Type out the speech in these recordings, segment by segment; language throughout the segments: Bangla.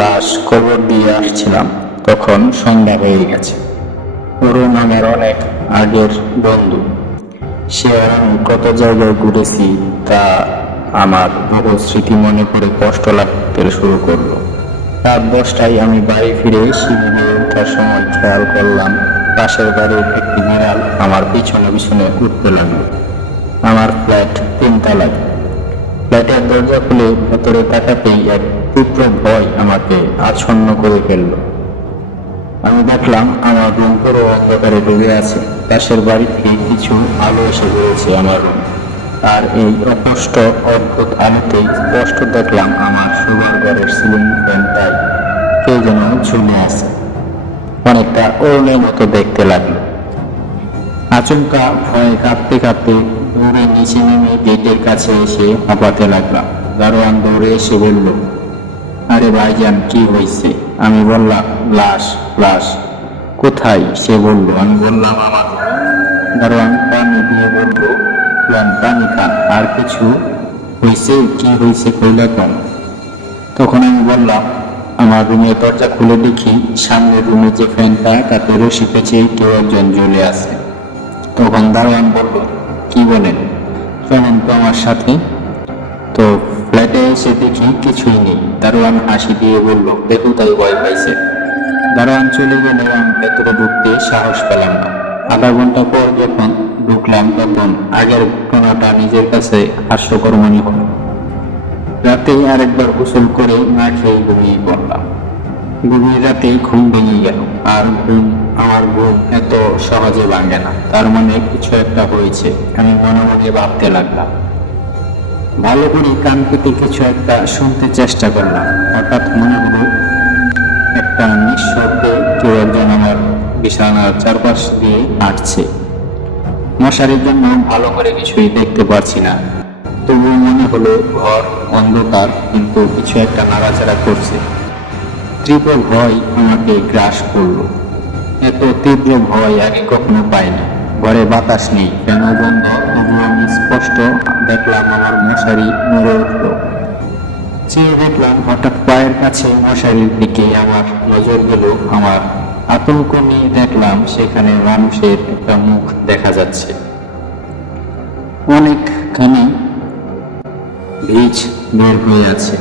লাশ কবর দিয়ে আসছিলাম, তখন সন্ধ্যা হয়ে গেছে। অরুণ আমার অনেক আগের বন্ধু। সে আর আমি কত জায়গায় ঘুরেছি, তা আমার বহু স্মৃতি মনে করে কষ্ট লাগতে শুরু করলো। রাত 10টায় আমি বাড়ি ফিরে সিঁড়ি দিয়ে ওঠার সময় খেয়াল করলাম পাশের বাড়ির একটি বিড়াল আমার পিছনে পিছনে উঠতে লাগলো। আমার ফ্ল্যাট 3 তলায়। ফ্ল্যাটের দরজা খুলে ভেতরে তাকাতেই এক তীব্র ভয় আমাকে আচ্ছন্ন করে ফেলল। আমি দেখলাম আমার রুম পুরো অন্ধকারে ডুবে আছে। পাশের বাড়ি থেকে কিছু আলো এসে পড়েছে আমার রুম, আর এই অস্পষ্ট অদ্ভুত আলোতেই স্পষ্ট দেখলাম আমার শোবার ঘরের সিলিং ফ্যানটায় কে যেন ঝুলে আছে, অনেকটা অরুণের মতো দেখতে লাগলো। আচমকা ভয়ে কাঁপতে কাঁপতে দৌড়ে নিচে নেমে গেটের কাছে এসে হাঁপাতে লাগলাম। দারোয়ান দৌড়ে এসে বলল, আরে ভাইজান, কি হয়েছে? আমি বললাম, লাশ। লাশ কোথায়? সে বলল। আমি বললাম, আমার। দারোয়ান পানি দিয়ে বলল, পানি খান। আর কিছু হয়েছে? কি হয়েছে কইলা কেন? তখন আমি বললাম, আমার রুমের দরজা খুলে দেখি সামনের রুমে যে ফ্যানটা তাতে রশি পেঁচে কেউ একজন জ্বলে আছে। তখন দারোয়ান বলল, কি বলেন? ফ্যান তো আমার সাথে। তো ফ্ল্যাটে এসে দেখি কিছুই নেই। দারোয়ান হাসি দিয়ে বলল, দেখো তাই ভয় পাইছে। দারোয়ান চলে গেলে আমি ভেতরে ঢুকতে সাহস পেলাম না। আধা ঘন্টা পর যখন ঢুকলাম তখন আগের ঘটনাটা নিজের কাছে হাস্যকর মনে হলো। রাতে আরেকবার গোসল করে না খেয়ে ঘুমিয়ে পড়লাম। গভীর রাতে ঘুম ভেঙে গেল। আর আমার ঘুম এত সহজে ভাঙে না, তার মানে কিছু একটা হয়েছে। আমি মনে মনে ভাবতে লাগলাম। ভালো করে কান পেতে কিছু একটা শুনতে চেষ্টা করলাম। হঠাৎ মনে হলো একটা নিঃশব্দে কেউ একজন আমার বিছানার চারপাশ দিয়ে হাঁটছে। মশারির জন্য ভালো করে কিছুই দেখতে পাচ্ছি না, তবুও মনে হলো ঘর অন্ধকার, কিন্তু কিছু একটা নাড়াচাড়া করছে। তীব্র ভয় আমাকে গ্রাস করলো। এত তীব্র ভয় আগে কখনো পাইনি। ঘরে বাতাস নেই, ফ্যান বন্ধ, তবুও আমি স্পষ্ট দেখলাম আমার মশারি নড়ে উঠল। চেয়ে দেখলাম, হঠাৎ পায়ের কাছে মশারির দিকে আমার নজর গেল। আমার আতঙ্ক নিয়ে দেখলাম সেখানে মানুষের একটা মুখ দেখা যাচ্ছে। অনেকখানি বীজ বের হয়ে আছে,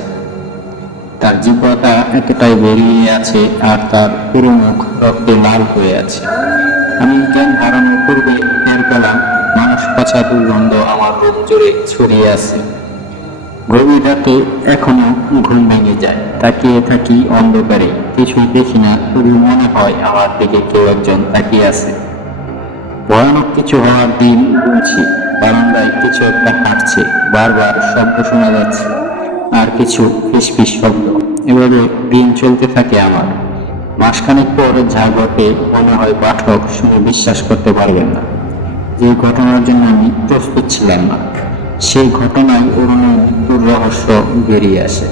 তার জিহ্বাটা এতটাই বেরিয়ে আছে, আর তার পুরো মুখ রক্তে লাল হয়ে আছে। আমি জ্ঞান হারানোর পূর্বে টের পেলাম মানুষ পচা দুর্গন্ধ আমার রূপ জুড়ে ছড়িয়ে আছে। গভীর রাতে এখনো ঘুম ভেঙে যায়। তাকিয়ে থাকি অন্ধকারে, কিছুই দেখি না, শুধু মনে হয় আমার দিকে কেউ একজন তাকিয়ে আছে। ভয়ানক কিছু হওয়ার দিন গুনছি। বারান্দায় কিছু একটা হাঁটছে, বারবার শব্দ শোনা যাচ্ছে, আর কিছু ফিসফিস শব্দ। এভাবে দিন চলতে থাকে আমার। মাসখানেক পর যা ঘটে মনে হয় পাঠক শুনে বিশ্বাস করতে পারবেন না। যে ঘটনার জন্য আমি প্রস্তুত ছিলাম না, সেই ঘটনায় অরুণের মৃত্যুর রহস্য বেরিয়ে আসে।